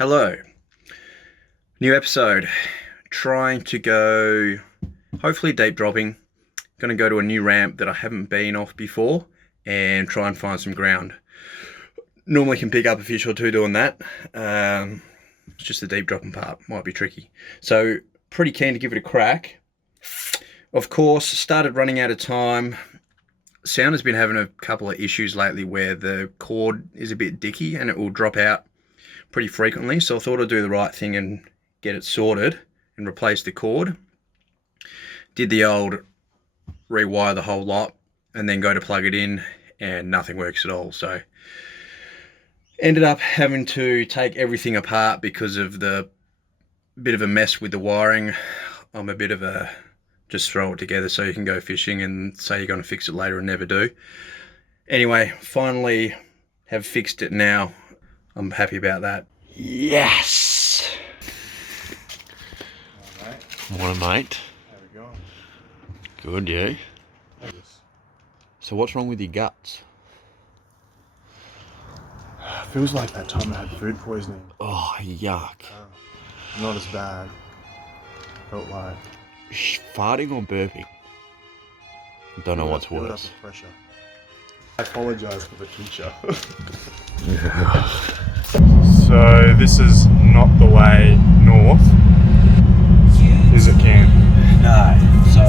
Hello. New episode. Trying to go, hopefully deep dropping. Going to go to a new ramp that I haven't been off before and try and find some ground. Normally can pick up a fish or two doing that. It's just the deep dropping part. Might be tricky. So pretty keen to give it a crack. Of course, started running out of time. Sound has been having a couple of issues lately where the cord is a bit dicky and it will drop out pretty frequently, so I thought I'd do the right thing and get it sorted and replace the cord. Did the old rewire the whole lot and then go to plug it in and nothing works at all, so ended up having to take everything apart because of the bit of a mess with the wiring. I'm a bit of a just throw it together so you can go fishing and say you're going to fix it later and never do. Anyway, finally have fixed it now. I'm happy about that. Yes! Morning, mate. How we going? Good, you? So what's wrong with your guts? Feels like that time I had food poisoning. Oh, yuck. Not as bad. Felt like Farting or burping? Don't know what's build up worse. of pressure. I apologise for the teacher. So this is not the way north, is it, Cam? No, so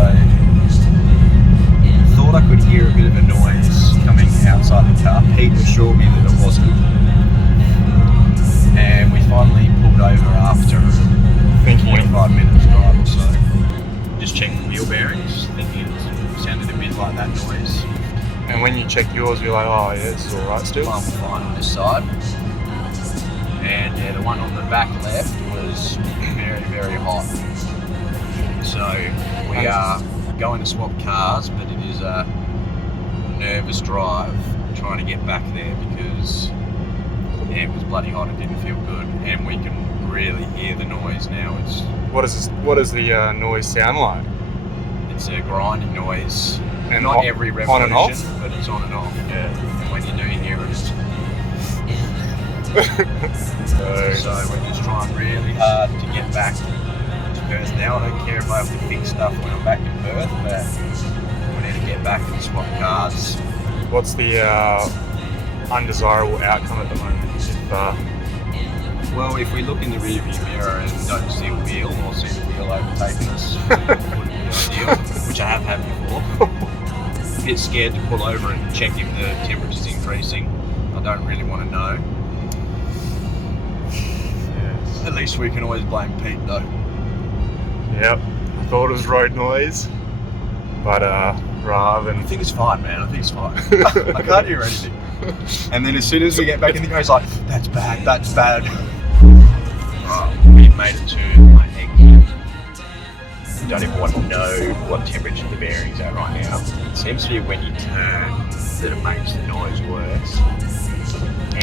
thought I could hear a bit of a noise coming outside the car. Pete assured me that it wasn't. And we finally pulled over after 25 minutes drive or so. Just checked the wheel bearings, thinking it sounded a bit like that noise. And when you check yours, you're like, oh yeah, this is alright still. One was fine on this side. And yeah, the one on the back left was very, very hot. So we are going to swap cars, but it is a nervous drive trying to get back there because yeah, it was bloody hot, it didn't feel good, and we can really hear the noise now. What does the noise sound like? It's a grinding noise. And Not every revolution, on and off? but it's on and off. Yeah. When you do hear it, so we're just trying really hard to get back to Perth now. I don't care if I have to fix stuff when I'm back in Perth, but we need to get back and swap cars. What's the undesirable outcome at the moment? Well, if we look in the rearview mirror and don't see a wheel or see the wheel overtaking us, wouldn't be ideal, which I have had before. A bit scared to pull over and check if the temperature's increasing. I don't really want to know. Yes. At least we can always blame Pete though. Yep, I thought it was road noise, but rather I than... think it's fine, man. I think it's fine. I can't hear anything. And then as soon as we get back in the car, it's like, that's bad, that's bad. We've made it to my exit. Don't even want to know what temperature the bearings are right now. It seems to be when you turn that it makes the noise worse.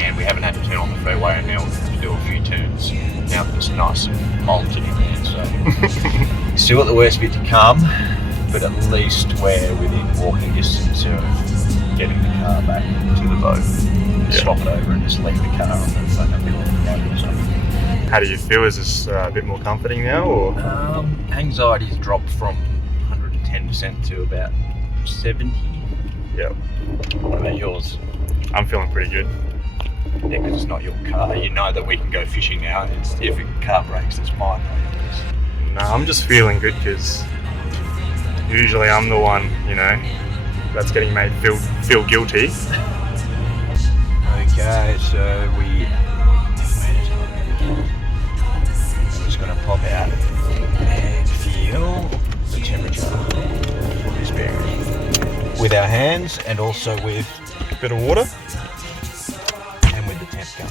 And we haven't had to turn on the freeway, and now we have to do a few turns. Now that it's nice and molten in there, so still got the worst bit to come, but at least we're within walking distance of getting the car back to the boat. Swap it over and just leave the car on the middle of the boat or something. How do you feel? Is this a bit more comforting now, or? Anxiety's dropped from 110% to about 70. Yep. What about yours? I'm feeling pretty good. Yeah, because it's not your car. You know that we can go fishing now. If a car breaks, it's mine, not yours. No, I'm just feeling good because usually I'm the one, that's getting made feel guilty. Okay, so I'm just going to pop out and feel the temperature of this bearing with our hands and also with A bit of water. and with the temp gun.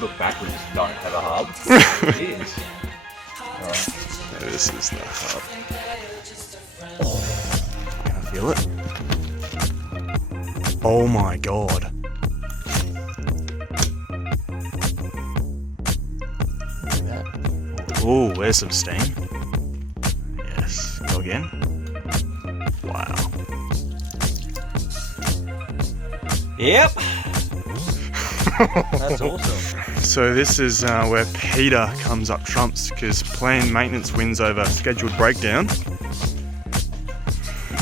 Look backwards, don't have a hub. It is. Alright. No, this is the hub. Can I feel it? Oh my god. Ooh, there's some steam. Yes. Go again. Wow. Yep. That's awesome. So this is where Peter comes up trumps, because planned maintenance wins over scheduled breakdown.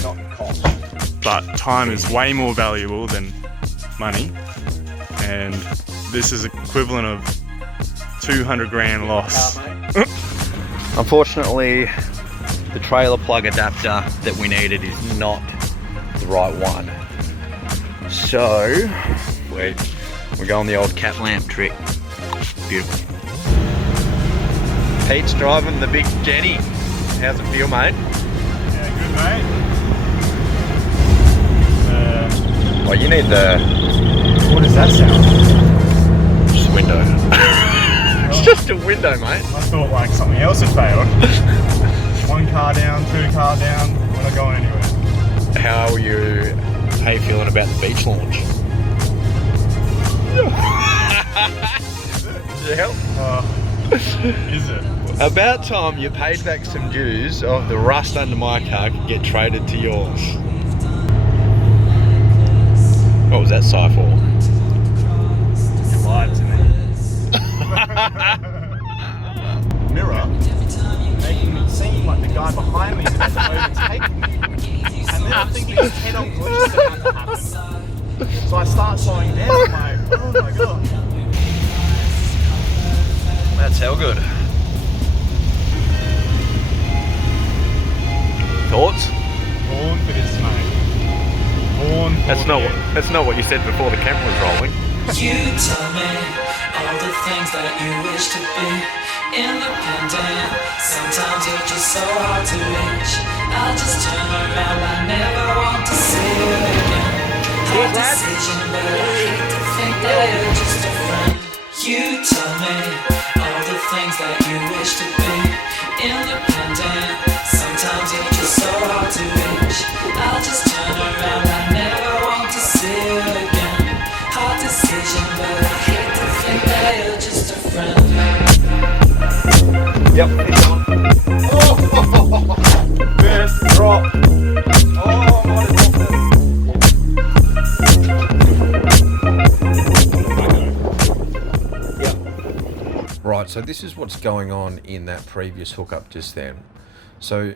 Not cost. But time is way more valuable than money, and this is equivalent of 200 grand loss. Unfortunately, the trailer plug adapter that we needed is not the right one. So, we're going the old cat lamp trick. Beautiful. Pete's driving the big Jenny. How's it feel, mate? Yeah, good mate. Well, you need the... What does that sound? Just a window. It's just a window, mate. I thought like something else had failed. 1 car down, 2 car down, we're not going anywhere. How are you feeling about the beach launch? Yeah. Is it? About time you paid back some dues of the rust under my car could get traded to yours. What was that sigh for? You lied to me. Mirror making me seem like the guy behind me is about to overtake me. And then I'm thinking it's head-on collision's about to happen. So I start slowing down, I'm like, oh my god. That's hell good. Thoughts? Born for this, mate. Born for That's not what you said before the camera was rolling. You tell me all the things that you wish to be. Independent, sometimes you're just so hard to reach. I'll just turn around, I never want to see you again. Hard decision, but I hate to think that you're just a friend. You tell me all the things that you wish to be. Independent, sometimes you're just so hard to reach. I'll just turn around, I never want to see you again. Hard decision, but I hate to think that you're just a friend. Yep, it's on. Oh, first drop. Oh, what a drop. Yep. Right, so this is what's going on in that previous hookup just then. So,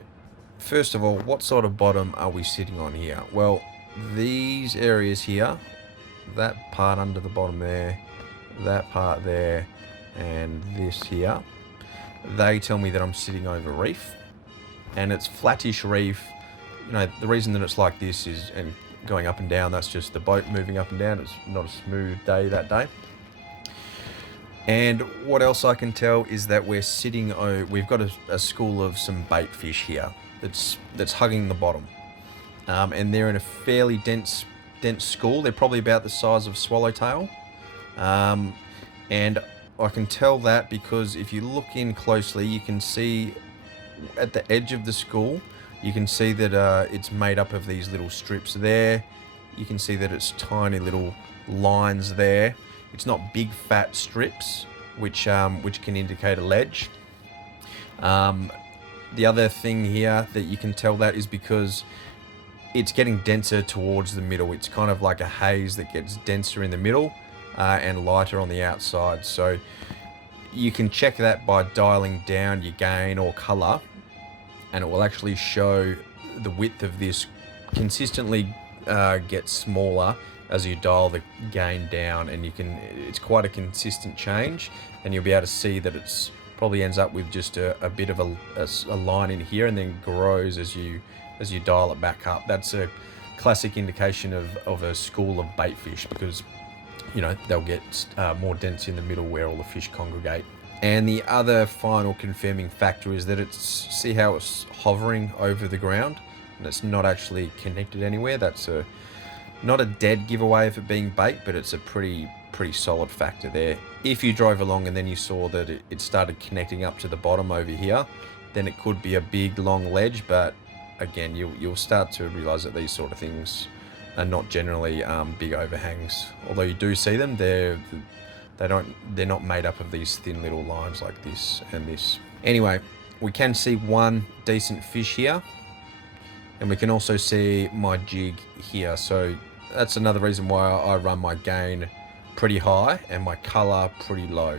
first of all, what sort of bottom are we sitting on here? Well, these areas here, that part under the bottom there, that part there, and this here, they tell me that I'm sitting over reef, and it's flattish reef. You know, the reason that it's like this is, and going up and down, that's just the boat moving up and down. It's not a smooth day that day. And what else I can tell is that we're sitting, we've got a school of some bait fish here that's hugging the bottom, and they're in a fairly dense school. They're probably about the size of swallowtail, and I can tell that because if you look in closely, you can see at the edge of the school, you can see that it's made up of these little strips there. You can see that it's tiny little lines there. It's not big fat strips, which can indicate a ledge. The other thing here that you can tell that is because it's getting denser towards the middle. It's kind of like a haze that gets denser in the middle and lighter on the outside. So you can check that by dialing down your gain or color, and it will actually show the width of this consistently get smaller as you dial the gain down, and it's quite a consistent change, and you'll be able to see that it's probably ends up with just a bit of a line in here, and then grows as you dial it back up. That's a classic indication of a school of bait fish, because you know they'll get more dense in the middle where all the fish congregate. And the other final confirming factor is that see how it's hovering over the ground and it's not actually connected anywhere. That's not a dead giveaway of it being bait, but it's a pretty solid factor there. If you drove along and then you saw that it started connecting up to the bottom over here, then it could be a big long ledge. But again, you'll start to realize that these sort of things are not generally big overhangs. Although you do see them, they're not made up of these thin little lines like this and this. Anyway, we can see one decent fish here, and we can also see my jig here. So that's another reason why I run my gain pretty high and my colour pretty low,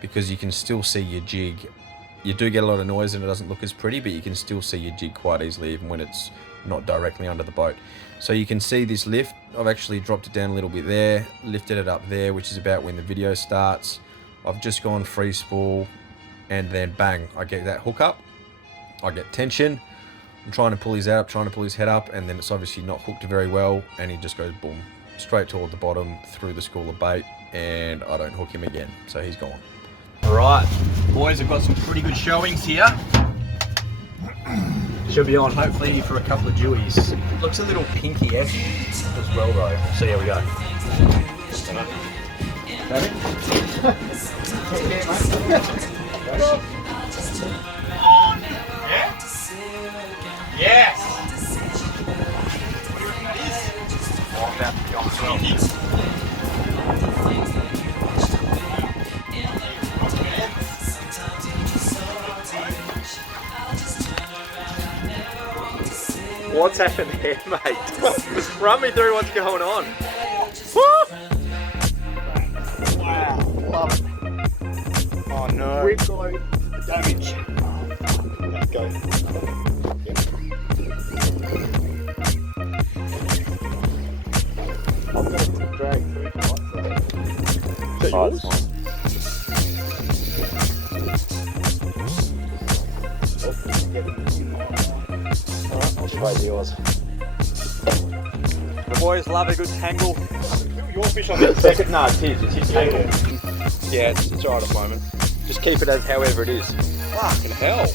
because you can still see your jig. You do get a lot of noise and it doesn't look as pretty, but you can still see your jig quite easily even when it's not directly under the boat. So you can see this lift. I've actually dropped it down a little bit there, lifted it up there, which is about when the video starts. I've just gone free spool, and then bang, I get that hook up, I get tension. I'm trying to pull his out, trying to pull his head up, and then it's obviously not hooked very well, and he just goes boom, straight toward the bottom through the school of bait, and I don't hook him again, so he's gone. All right, boys, I've got some pretty good showings here. Should be on hopefully for a couple of dewies. Looks a little pinky-esque as well though. So here we go. Yes! Oh, about to go What's happened here, mate? Run me through what's going on. Woo! Wow, love it. Oh no. We've got damage. Go. I've got to drag through tonight, so. Is that yours? Alright, I'll try yours. The boys love a good tangle. Your fish on the second. No, it's his tangle. Yeah, it's alright at the moment. Just keep it as however it is. Fucking hell.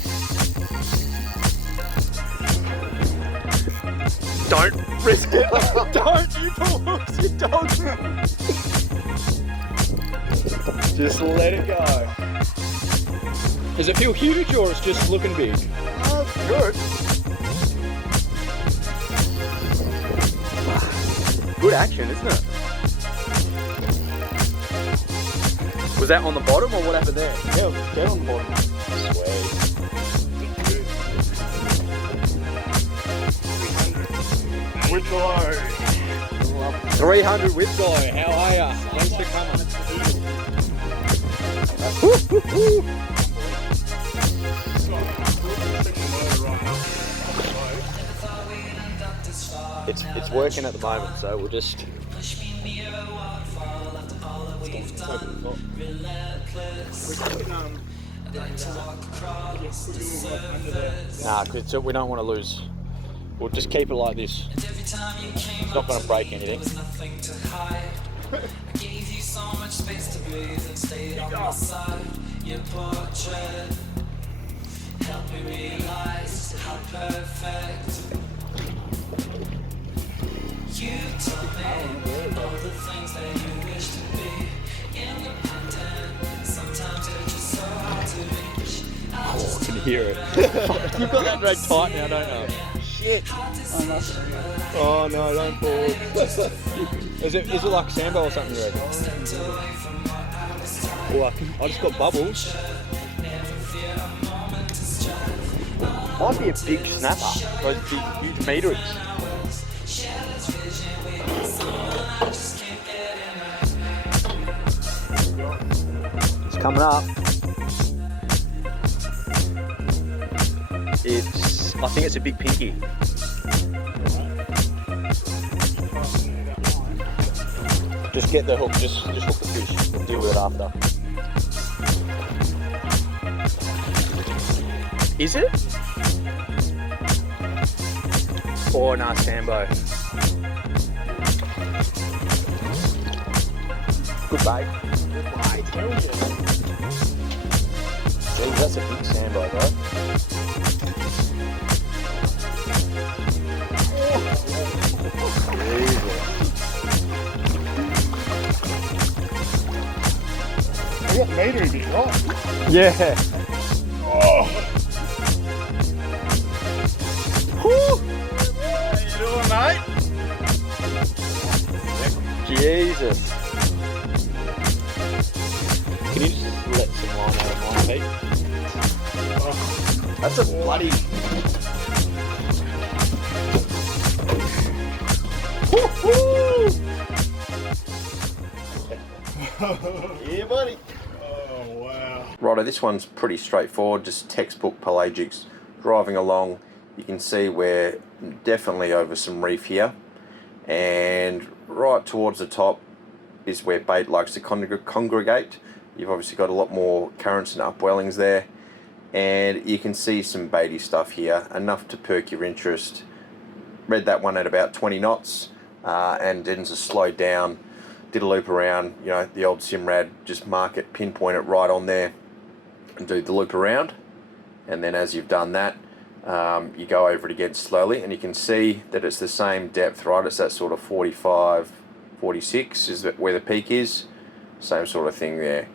Don't risk it. Don't, you fools, you don't. Just let it go. Does it feel huge or it's just looking big? Good. Good action, isn't it? Was that on the bottom or what happened there? Yeah, get on the bottom. Sweet. 300 whip guy, how are ya? Thanks for coming. It's working at the moment, so we'll just. Nah, because we don't want to lose. We'll just keep it like this. It's not going to break anything. Help me realize how perfect you told me all the things that you wish to be. Independent, sometimes you're just so hard to reach. I can hear it. You've got that drag tight now, don't you? Shit. Oh no, don't fall. Is it like Sambo or something, you reckon? Well, I just got bubbles. Might be a big snapper, those big, huge meteries. It's coming up. I think it's a big pinky. Just get the hook, just hook the fish. We'll deal with it after. Is it? Oh, nah, Sambo. Good bait. Jeez, that's a big Sambo, bro. You got metery big, right? Yeah. Oh. Woo. How you doing, mate? Jesus. Can you just let some line out of mine, Pete? Oh. That's a bloody... Yeah, buddy. Oh, wow. Righto, this one's pretty straightforward, just textbook pelagics. Driving along, you can see we're definitely over some reef here, and right towards the top is where bait likes to congregate. You've obviously got a lot more currents and upwellings there, and you can see some baity stuff here, enough to perk your interest. Read that one at about 20 knots, and then just slowed down, did a loop around, you know, the old Simrad, just mark it, pinpoint it right on there, and do the loop around. And then as you've done that, you go over it again slowly, and you can see that it's the same depth, right? It's that sort of 45, 46 is that where the peak is, same sort of thing there.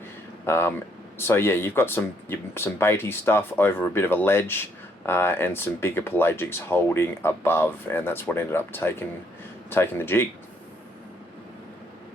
So yeah, you've got some baity stuff over a bit of a ledge, and some bigger pelagics holding above, and that's what ended up taking the jig.